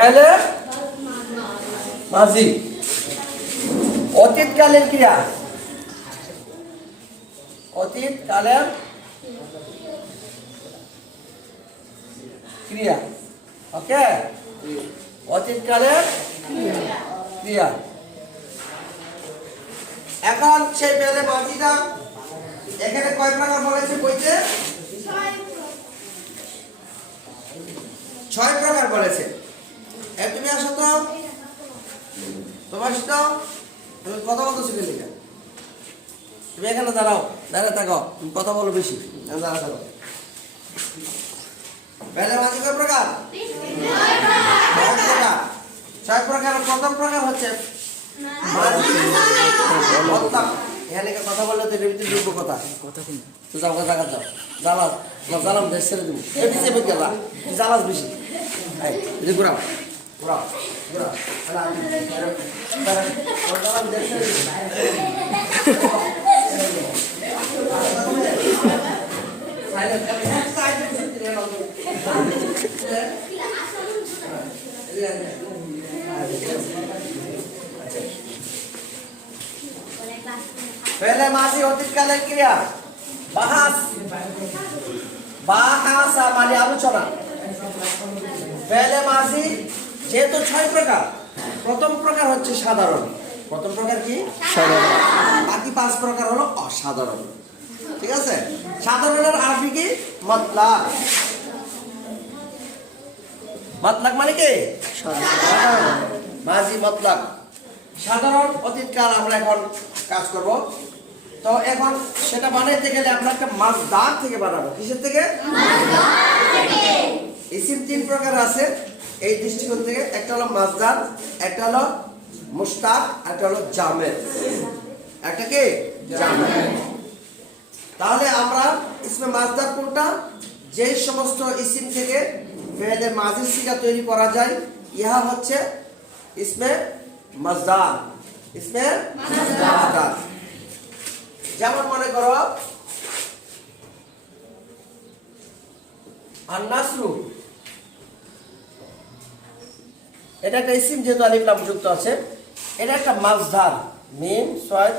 ফেলে মাঝি। অতীতকালের ক্রিয়া। অতীতকালের ক্রিয়া। ওকে? অতীতকালের ক্রিয়া। এখন সেই বেলে মাঝিটা এখানে কয় প্রকার বলেছে বইতে? ছয় প্রকার বলেছে। এ তুমি আসো তো। তোমার সাথে তুমি কথা বলতে শিখে লিখা তুমি এখানে দাঁড়াও, দাঁড়ায় থাকো। তুমি কথা বলো বেশি। দাঁড়া থাকো। বেলে মাঝি কয় প্রকার? প্রকার। ছয় প্রকার, প্রথম প্রকার হচ্ছে এখানে কথা বললে তো কথা কথা। কিন্তু তুই যাও, কথা যাও জ্বালাস জ্বালাম দেশ ছেড়ে দেবো। জ্বালাস বেশি ঘুরাও। ঘুরাও ঘুরাও আলা, তারা- ওর জ্বালাম দেশ ছেড়ে দেবো। Silent, আমি এক side এ বসে দিলে না যেহেতু ছয় প্রকার প্রথম প্রকার হচ্ছে সাধারণ। প্রথম প্রকার কি? সাধারণ। বাকি পাঁচ প্রকার হলো অসাধারণ। ঠিক আছে? সাধারণের আরবি কি? মতলাক। মতলাক মানে কি? মাঝি মতলাক। সাধারণ অতীতকাল আমরা এখন কাজ করব। তো এখন সেটা বানাইতে গেলে আমরা একটা মাছ দাগ থেকে বানাবো। কিসের থেকে? ইসিম তিন প্রকার আছে। এই দৃষ্টিকোণ থেকে একটা হলো মাজদার একটা হলো মুস্তাক একটা হলো জামেদ। একটা কি? তাহলে আমরা ইসমে মাজদার কোনটা? যে সমস্ত ইসিম থেকে ফেলে মাজির সিগা তৈরি করা যায়, ইহা হচ্ছে ইসমে মাজদার ইসমে মাজদার যেমন মনে করো, আন্নাসরু এটা একটা ইসিম যেহেতু আলিফ লাম যুক্ত আছে এটা একটা মাজদার মিম ছয়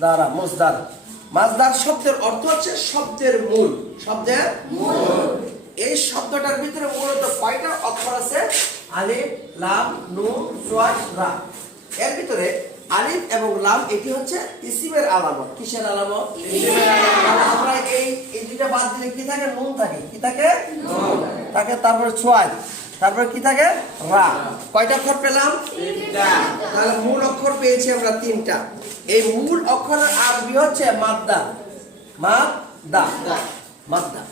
দ্বারা মজদার। মাজদার শব্দের অর্থ হচ্ছে শব্দের মূল। শব্দের মূল। এই শব্দটার ভিতরে মূলত কয়টা অক্ষর আছে? আলিফ লাম নুন সোয়াদ রা। এর ভিতরে আলিফ এবং লাম এটি হচ্ছে ইসিমের আলামত। কিসের আলামত? আমরা এই এই দুইটা বাদ দিলে কি থাকে? নুন থাকে। কি থাকে? থাকে তারপরে সোয়াদ। তারপরে কি থাকে? রা কয়টা অক্ষর পেলাম? তাহলে মূল অক্ষর পেয়েছি আমরা তিনটা। এই মূল অক্ষরের আরবি হচ্ছে মাদ্দা। মাদ্দা। মাদ্দা।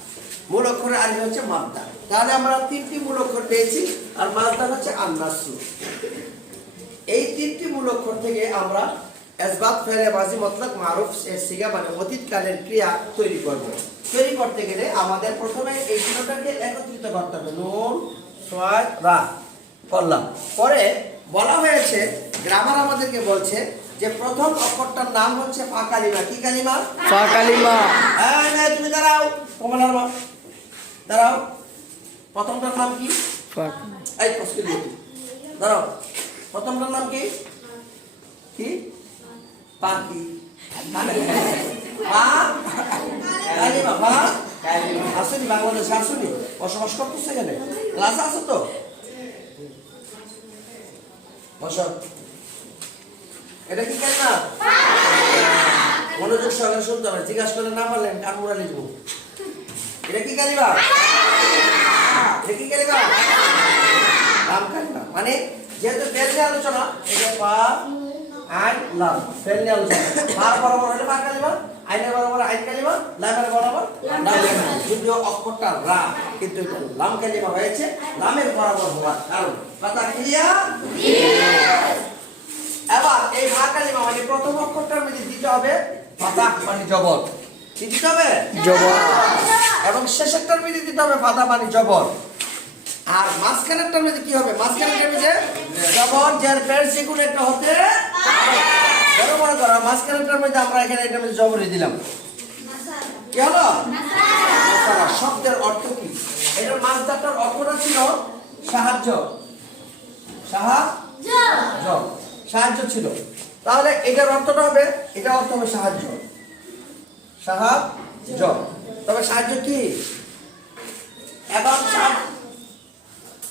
মূল অক্ষরের আরবি হচ্ছে মাদ্দা। তাহলে আমরা তিনটি মূল অক্ষর পেয়েছি আর মাদ্দা হচ্ছে আন্নাসু। এই তিনটি মূল অক্ষর থেকে আমরা এসবাত ফেলে মাঝি মতলক মারুফ এর সিগা মানে অতীতকালের ক্রিয়া তৈরি করব। তৈরি করতে গেলে আমাদের প্রথমে এই দুটোটাকে একত্রিত করতে হবে। নুন সোয়াদ রা করলাম পরে বলা হয়েছে গ্রামার আমাদেরকে বলছে যে প্রথম অক্ষরটার নাম হচ্ছে ফা কালিমা। কি কালিমা? ফা কালিমা। নে, তুমি দাঁড়াও। কমলার মা দাঁড়াও। প্রথমটার নাম কি? এই কষ্ট দিয়ে দাঁড়াও। প্রথমটার নাম কি? কি? পাখি। পা কালিমা পা আসুনি, বাংলাদেশে আসুনি? বসবাস করতেছে এখানে? ক্লাস আছে তো? বস। এটা কি কালিমা মনোযোগ সহকারে শুনতে হবে, জিজ্ঞাসা করলে না পারলেন কান মুড়া লিখব? এটা কি কালিমা এটা কি কালিমা নাম কালিমা মানে যেহেতু ফেল নিয়ে আলোচনা, এটা পা আইন লাম ফেল নিয়ে আলোচনা। পার বরাবর হলে পা কালিমা আইনের বরাবর আইন কালিমা লামের বরাবর যদিও অক্ষরটা রা কিন্তু এটা লাম কালিমা হয়েছে। লামের বরাবর হওয়ার কারণ। কথা ক্লিয়ার এবার এই ভা কালিমা মানে প্রথম অক্ষরটার মধ্যে দিতে হবে ফাতা মানে জবর। কি দিতে হবে? জবর। এবং শেষেরটার মধ্যে দিতে হবে ফাতা মানে জবর। আর মাঝখানেরটার মধ্যে কি হবে? মাঝখানেরটার মধ্যে জবর যার পের যে কোনো একটা হতে বড় মনে করো মাঝখানেরটার মধ্যে আমরা এখানে এটার মধ্যে জবরই দিলাম। কি হলো? মাসালা, শব্দের অর্থ কি? এটার মাঝদারটার অর্থটা ছিল সাহায্য। সাহায্য। সাহায্য ছিল। তাহলে এটার অর্থটা হবে এটা অর্থ হবে সাহায্য। সাহায্য। তবে সাহায্য কি?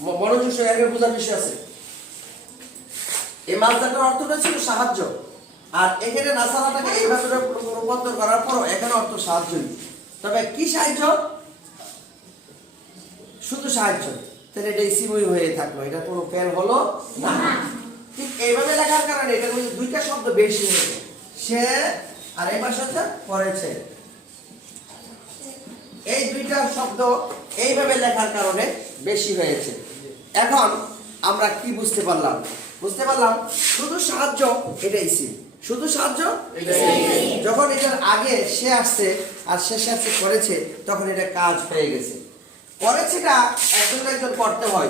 ম- মনোযোগ বোঝার বিষয় আছে। এই মালদাটার অর্থটা ছিল সাহায্য। আর এখানে নাসারাটাকে এইভাবে রূপান্তর করার পর এখানে অর্থ সাহায্যই তবে কি সাহায্য? শুধু সাহায্য। তাহলে এটা ইসিমই হয়ে থাকল। এটা কোনো ফেল হলো না। ঠিক এইভাবে লেখার কারণে এটার মধ্যে দুইটা শব্দ বেশি হয়েছে সে আর এই হচ্ছে করেছে এই দুইটা শব্দ এইভাবে লেখার কারণে বেশি হয়েছে। এখন আমরা কি বুঝতে পারলাম? বুঝতে পারলাম শুধু সাহায্য এটাই সিম শুধু সাহায্য? যখন এটার আগে সে আসছে আর শেষে আসছে করেছে তখন এটা কাজ হয়ে গেছে। করেছেটা একজন একজন করতে হয়।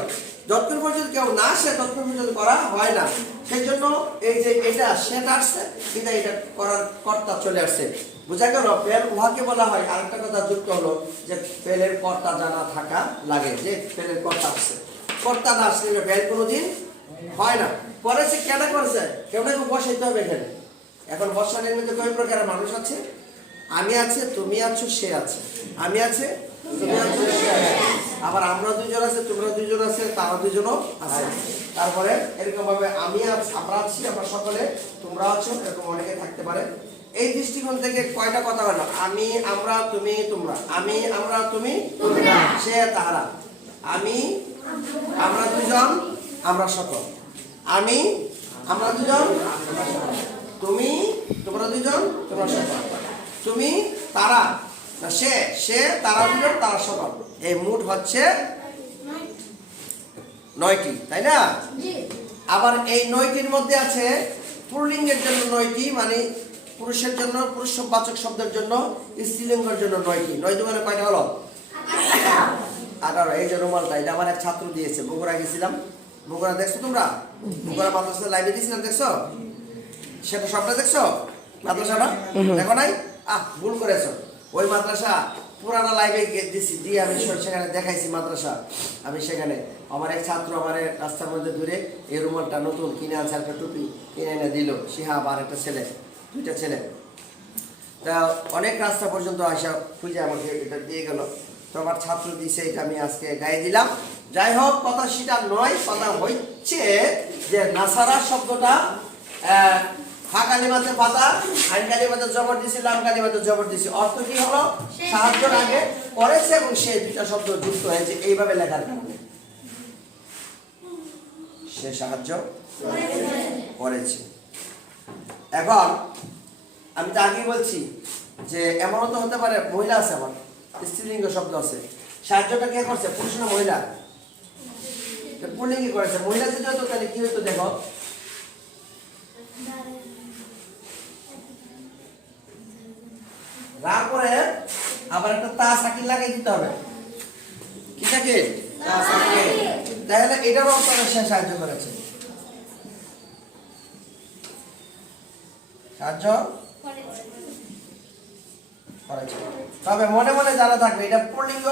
যতক্ষণ পর্যন্ত কেউ না আসে ততক্ষণ পর্যন্ত করা হয় না। সেই জন্য এই যে এটা সেটা আসছে কিন্তু এটা করার কর্তা চলে আসছে। বোঝা গেল ফেল উহাকে বলা হয়। আরেকটা কথা যুক্ত হলো যে ফেলের কর্তা জানা থাকা লাগে যে ফেলের কর্তা আসছে। কর্তা না আসলে ফেল কোনোদিন হয় না। করেছে কেন করেছে? কেউ না কেউ বসাইতে হবে এখানে। এখন বসানোর মধ্যে কয় প্রকারের মানুষ আছে। আমি আছে, তুমি আছো, সে আছে। আমি আছে, তুমি আছো, সে আছে। আবার আমরা দুজন আছে, তোমরা দুজন আছে তারা দুইজনও আছে। তারপরে এরকম ভাবে আমি আমরা আছি, আমরা সকলে তোমরা আছো, এরকম অনেকে থাকতে পারে। এই দৃষ্টিকোণ থেকে কয়টা কথা হলো? আমি, আমরা, তুমি, তোমরা। আমি, আমরা, তুমি সে, তাহারা। আমি, আমরা দুজন, আমরা সকল। আমি, আমরা দুজন, আমরা সকল। তুমি তোমরা দুজন তোমরা সকল তুমি তারা। না সে সে তারা দুজন তারা সকল এই মুঠ হচ্ছে নয়টি তাই না? আবার এই নয়টির মধ্যে আছে পুরলিঙ্গের জন্য নয়টি মানে পুরুষের জন্য পুরুষ বাচক শব্দের জন্য স্ত্রীলিঙ্গের জন্য নয়টি। নয়টি মানে কয়টা হলো? আঠারো। এই যে রুমালটা এটা আমার এক ছাত্র দিয়েছে। বগুড়া গেছিলাম। বগুড়া দেখছ তোমরা? বগুড়া মাদ্রাসা লাইব্রেরি দিয়েছিলাম দেখছ? সেটা সবটা দেখছ? মাদ্রাসাটা দেখো নাই? আহ ভুল করেছ। ওই মাদ্রাসা পুরানা লাইভে দিছি দিয়ে আমি সেখানে দেখাইছি মাদ্রাসা। আমি সেখানে আমার এক ছাত্র আমার রাস্তার মধ্যে দূরে এই রুমালটা নতুন কিনে আনছে একটা টুপি কিনে এনে দিল শিহাব আর একটা ছেলে দুইটা ছেলে। তা অনেক রাস্তা পর্যন্ত আসা খুঁজে আমাকে এটা দিয়ে গেল। তো আমার ছাত্র দিছে এটা আমি আজকে গায়ে দিলাম। যাই হোক কথা সেটা নয় কথা হচ্ছে যে নাসারা শব্দটা ফা কালিমাতে পাতা আইন কালিমাতে জবর দিছি লাম কালিমাতে জবর দিছি অর্থ কি হলো? সাহায্যের আগে করেছে এবং সে দুটা শব্দ যুক্ত হয়েছে এইভাবে লেখার কারণে সে সাহায্য করেছে। এখন আমি তো আগেই বলছি যে এমনও তো হতে পারে মহিলা আছে আমার স্ত্রীলিঙ্গ শব্দ আছে। সাহায্যটা কে করছে? পুরুষ না মহিলা? তো পুল্লিঙ্গি করেছে। মহিলা যদি হতো তাহলে কি হতো দেখো? তারপরে আবার একটা তা সাকিল লাগিয়ে দিতে হবে। কি থাকে তা সাকিল তাহলে সে সাহায্য করেছে। সাহায্য? করেছে। তবে মনে মনে জানা থাকবে এটা পুল্লিঙ্গ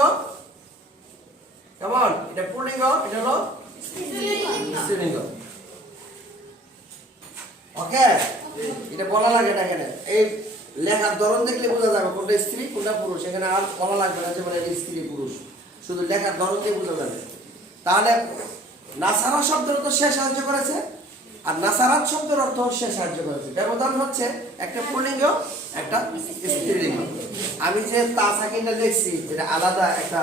কেমন? এটা পুল্লিঙ্গ এটা হলো স্ত্রীলিঙ্গ ওকে এটা বলা লাগে না এখানে এই লেখার ধরন দেখলে বোঝা যাবে কোনটা স্ত্রী, কোনটা পুরুষ। এখানে আর বলা লাগবে না যে মানে স্ত্রী, পুরুষ। শুধু লেখার ধরন দিয়ে বোঝা যাবে। তাহলে নাসারা শব্দের তো সে সাহায্য করেছে, আর নাসারাত শব্দের অর্থ সে সাহায্য করেছে। ব্যবধান হচ্ছে একটা পুল্লিঙ্গ একটা স্ত্রীলিঙ্গ। আমি যে তা সাকিনটা দেখছি যেটা আলাদা একটা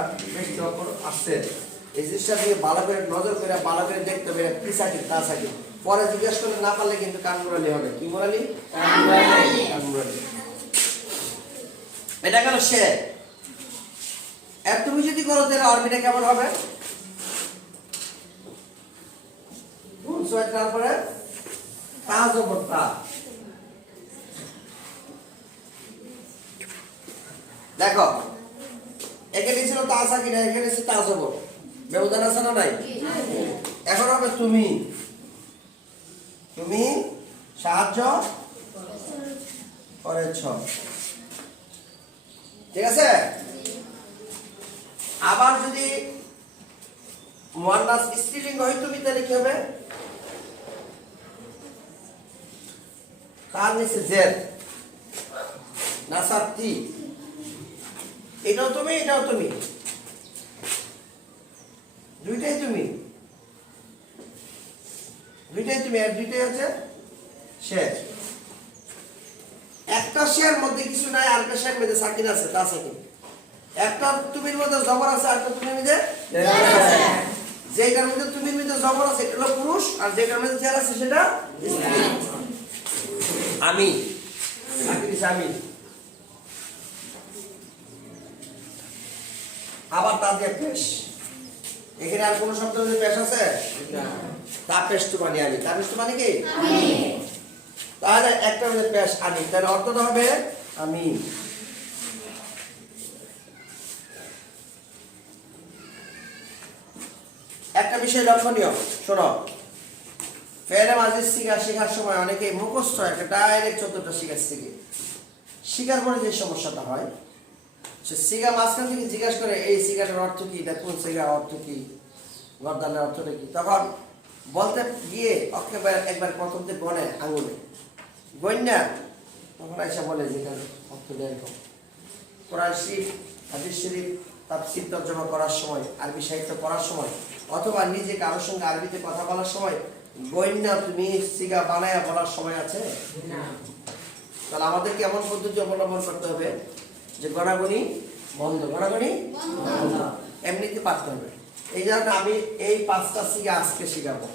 অক্ষর আসছে এই জিনিসটা দিয়ে ভালো করে নজর করে, ভালো করে দেখতে হবে এটা কি সাকিন, তা সাকিন। পরে জিজ্ঞেস করলে না পারলে কিন্তু কান মুরালি হবে। কি মুরালি কান মুরালি এটা গেল সে? তুমি যদি করো, তাহলে অরবিটা কেমন হবে? তারপরে তা জবর তা দেখো, এখানে ছিল তা সাকিনা এখানে ছিল তা জবর ব্যবধান আছে না নাই? এখন হবে তুমি। তুমি সাহায্য করেছ। ঠিক আছে? আবার যদি মুয়ান্নাস স্ত্রীলিঙ্গ হয়, তুমি তাহলে কি হবে? তার নিচে জেড নাসার তি এটাও তুমি এটাও তুমি। দুইটাই তুমি। দুইটাই তুমি, আর দুইটাই আছে শেষ একটা শেয়ার মধ্যে কিছু নাই আরেকটা শেয়ার মধ্যে সাকিন আছে তা সাকিন একটা তুমির মধ্যে জবর আছে আরেকটা তুমির মধ্যে যেটার মধ্যে তুমির মধ্যে জবর আছে এটা হলো পুরুষ আর যেটার মধ্যে জের আছে সেটা আমি। আমি আবার তা দিয়ে পেশ। এখানে আর কোনো শব্দ পেশ আছে? তা পেশ তো মানে আমি। তা পেশ তো মানে কি? তাহলে একটা তাহলে অর্থটা হবে আমি একটা বিষয় লক্ষণীয়, শোনো। মাঝে শিখা শেখার সময় অনেকে মুখস্থ একটা ডাইরেক্ট চোদ্দটা শিখার শিখে। শিকার পরে যে সমস্যাটা হয়, সে সিগা মাঝখান থেকে জিজ্ঞাসা করে, এই সিগারের অর্থ কি? এটা কোন অর্থ কি? গরদানের অর্থটা কি? তখন বলতে গিয়ে একেবারে একবার প্রথম থেকে গনে আঙুলে গন্যা তখন এসে বলে যে এটার অর্থটা এরকম কোরআন শরীফ হাদিস শরীফ তাফসীর তর্জমা করার সময় আরবি সাহিত্য পড়ার সময় অথবা নিজে কারোর সঙ্গে আরবিতে কথা বলার সময় গন্যা তুমি সিগা বানায়া বলার সময় আছে? তাহলে আমাদের কেমন পদ্ধতি অবলম্বন করতে হবে? যে গণাগণি বন্ধ গণাগণি এমনিতে পারতে হবে। এই জন্য আমি এই পাঁচটা শিখা আজকে শিখাবো।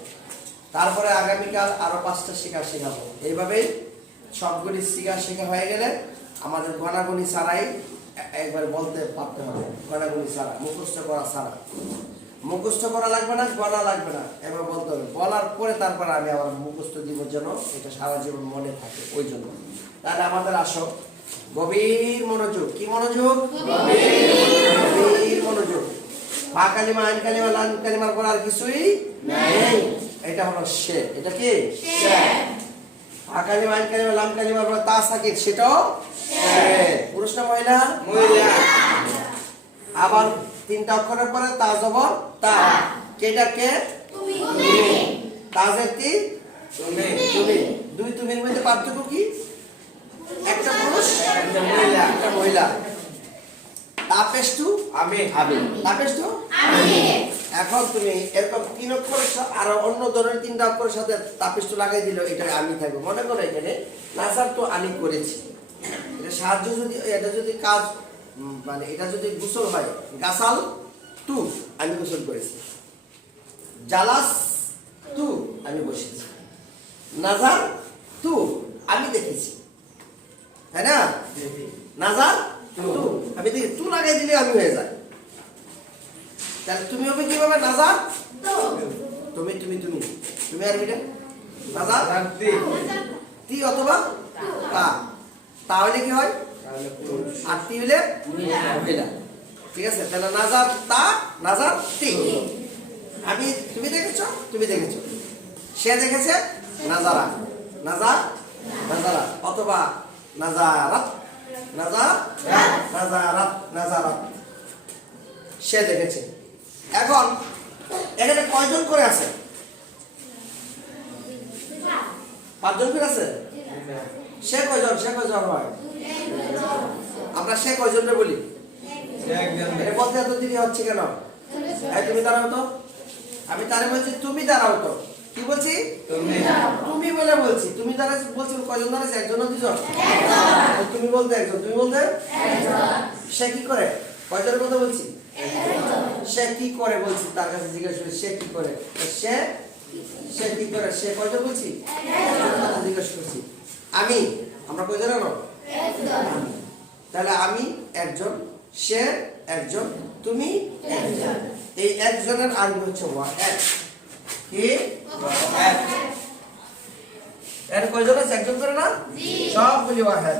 তারপরে আগামীকাল আরও পাঁচটা শিখা শেখাবো। এইভাবেই সবগুলি শিখা শেখা হয়ে গেলে আমাদের গণাগণি ছাড়াই একবার বলতে পারতে হবে। গণাগণি ছাড়া মুখস্থ করা ছাড়া মুখস্থ করা লাগবে না গলা লাগবে না এবার বলতে হবে। বলার পরে তারপরে আমি আবার মুখস্থ দিব যেন এটা সারা জীবন মনে থাকে ওই জন্য। তাহলে আমাদের আসো। গভীর মনোযোগ। কি মনোযোগ? গভীর মনোযোগ। মা কালিমা আইন কালিমা লান কালিমার পর আর কিছুই নেই। এটা হলো সে। এটা কি? মা কালিমা আইন কালিমা লাম কালিমার পর তা সাকির সেটাও সে পুরুষ না মহিলা? আবার তিনটা অক্ষরের পরে তা জবর তা। কেটা কে? তাজের তি তুমি। দুই তুমির মধ্যে পার্থক্য কি? একটা পুরুষ একটা মহিলা। একটা মহিলা। তাপেষ্টু আমি। আমি। তাপেষ্টু এখন তুমি এরকম তিন অক্ষরের আর অন্য ধরনের তিনটা অক্ষরের সাথে তাপেষ্টু লাগাই দিল এটা আমি থাকব। মনে করো এখানে নাসার তো আমি করেছি। এটা সাহায্য যদি এটা যদি কাজ মানে এটা যদি গোসল হয় গাছাল তু, আমি গোসল করেছি। জালাস তু, আমি বসেছি। নাজার তু, আমি দেখেছি। তাই না? নাজার তু, আমি দেখি তু লাগাই দিলে আমি হয়ে যায়। তাহলে তুমি হবে কীভাবে নাজার তুমি তুমি তুমি। তুমি আর মিটে শান্তি। তি অথবা তা। তাহলে কি হয়? তাহলে আর তি হলে মহিলা ঠিক আছে তাহলে নাজার তা নাজার তি আমি তুমি দেখেছ? তুমি দেখেছ। সে দেখেছে নাজারা। নাজার নাজারা। অথবা নাজারাত। নাজার নাজারাত নাজারাত। সে দেখেছে। এখন এখানে কয়জন করে আছে? পাঁচজন করে আছে? সে কয়জন সে কয়জন হয়? আমরা সে কয়জনরে বলি? বলতে এত দেরি হচ্ছে কেন? তুমি দাঁড়াও তো। আমি তারে বলছি তুমি দাঁড়াও তো। কি বলছি? তুমি বলে বলছি। তুমি বলছি কয়জন দাঁড়াচ্ছে একজন না দুজন তুমি বলতে একজন তুমি বলতে? সে কি করে? কয়জনের কথা বলছি? সে কি করে বলছি? তার কাছে জিজ্ঞেস করি সে কি করে? সে সে কি করে? সে কয়জন বলছি? জিজ্ঞেস করছি। আমি? আমরা কয়জন জানো তাহলে আমি একজন সে একজন তুমি একজন। এই একজনের আরবি হচ্ছে ওয়া এক। কি? এর কয়জন আছে? একজন করে না? সব বলি ওয়া হ্যাঁ।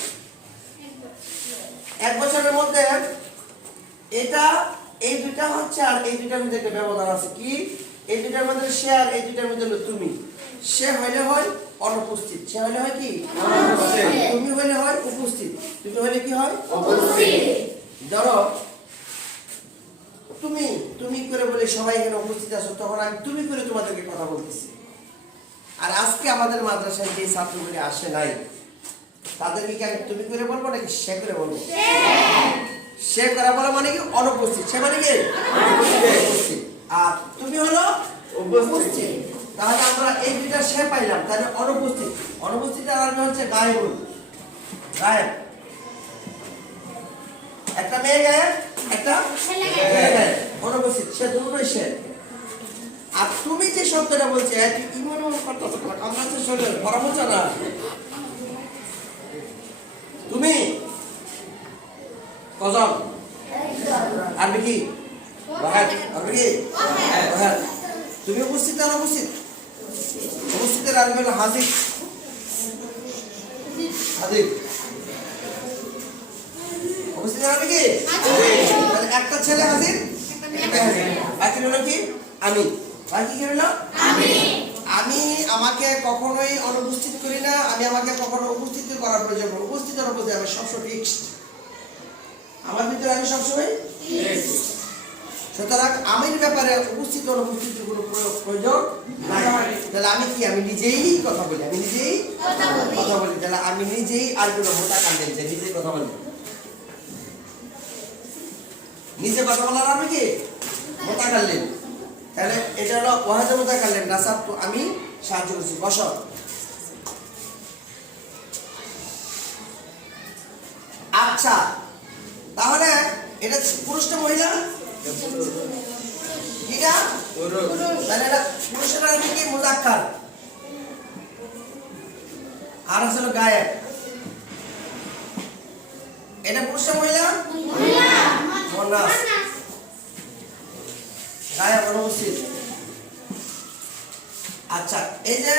এক বছরের মধ্যে এটা এই দুইটা হচ্ছে আর এই দুইটার মধ্যে একটা ব্যবধান আছে। কি? এই দুইটার মধ্যে সে আর এই দুইটার মধ্যে হলো তুমি। সে হইলে হয় অনুপস্থিত। সে হইলে হয় কি? তুমি হইলে হয় উপস্থিত। দুটো হইলে কি হয়? ধরো তুমি তুমি করে বলে সবাই এখানে উপস্থিত আছো তখন আমি তুমি করে তোমাদেরকে কথা বলতেছি। আর আজকে আমাদের মাদ্রাসায় যে ছাত্রগুলি আসে নাই তাদেরকে কি আমি তুমি করে বলব নাকি সে করে বলব? সে। করা বলা মানে কি? অনুপস্থিত। সে মানে কি? আর তুমি হলো উপস্থিত। তাহলে আমরা এই দুইটা সে পাইলাম তাহলে অনুপস্থিত। অনুপস্থিত আর হচ্ছে গায়েব। গায়েব। একটা মেয়ে গায়েব একটা অনুপস্থিত। সে দুটোই সে। আর তুমি যে শব্দটা বলছে ইমন করতেছো আমরা তো শোনে ভরা বলছো না? তুমি? কজন? আরবি কি কি তুমি উপস্থিত আর অনুপস্থিত উপস্থিতের আরবি হলো হাজির হাজির উপস্থিত কি একটা ছেলে হাজির একটা বাকি হলো কি? আমি। বাকি কি হলো আমি। আমাকে কখনোই অনুপস্থিত করি না আমি আমাকে কখনো উপস্থিত করার প্রয়োজন। উপস্থিত অনুপস্থিত আমি সবসময় ফিক্সড আমার ভিতরে আমি সবসময় সুতরাং আমির ব্যাপারে উপস্থিত অনুপস্থিতির কোনো প্রয়োজন তাহলে আমি কি আমি নিজেই কথা বলি আমি নিজেই কথা বলি। তাহলে আমি নিজেই আর কোনো মোটা কান্দেন যে নিজেই কথা বলি। নিজে কথা বলার আমি কি? মোটা কান্দেন তাহলে এটা হলো ওয়াহাজে মোটা কান্দেন নাসাব তো আমি সাহায্য করছি বস। আচ্ছা তাহলে এটা পুরুষ না মহিলা? এটা? তাহলে এটা পুরুষের আরবি কি? মুজাক্কার। আর হলো গায়েব। এটা পুরুষ না মহিলা? অনুপস্থিত আচ্ছা এই যে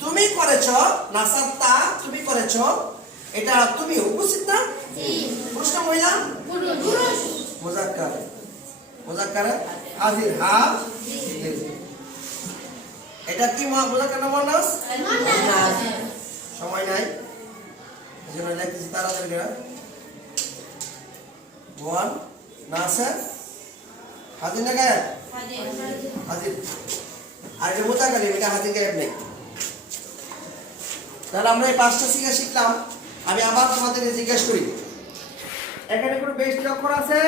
তুমি করেছ নাসাত্তা তুমি করেছ এটা তুমি উপস্থিত না? পুরুষ না মহিলা? মুজাক্কার। মুজাক্কার? হাজির হা? এটা কি মুজাক্কার না সময় নাই। এজন্য লিখতেছি তাড়াতাড়ি করে। ওয়ান নাসের। হাজির না গায়েব? হাজির। আর এটা মুজাক্কার এটা হাজির গায়েব নেই। তাহলে আমরা এই পাঁচটা শিখা শিখলাম। আমি আবার তোমাদেরকে জিজ্ঞেস করি। এখানে কোনো বেস্ট অক্ষর আছে?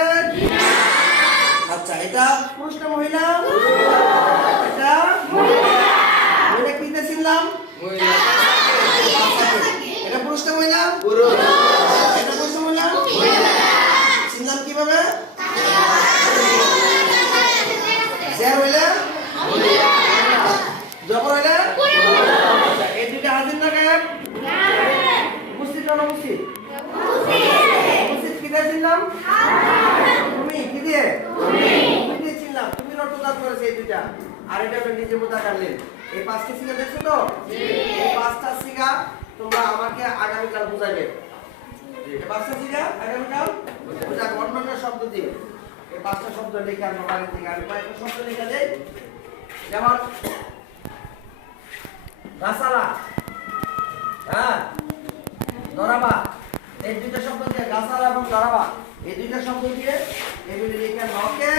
আচ্ছা এটা পুরুষ না মহিলা? এটা? মহিলা কি চিনলাম? এটা পুরুষ না মহিলা? এটা পুরুষ না মহিলা। চিনলাম কীভাবে? এই দুইটা হাজির না গায়েব উপস্থিত না তুমি কি দিয়ে তুমি করেছে এই দুইটা। আর এটা আপনি নিজে মোতা কাটলেন এই পাঁচটা সিগা দেখছ তো? পাঁচটা সিগা তোমরা আমাকে আগামীকাল বুঝাইবে। এই পাঁচটা সিগা আগামীকাল বুঝাবে, অন্যান্য শব্দ দিয়ে। পাঁচটা শব্দ লিখে আমি কয়েকটা শব্দ লিখে দেই। যেমন, গাছালা হ্যাঁ দরাবা এই দুইটা শব্দ দিয়ে গাছালা এবং দরাবা এই দুইটা শব্দ দিয়ে এগুলি লিখে নকে।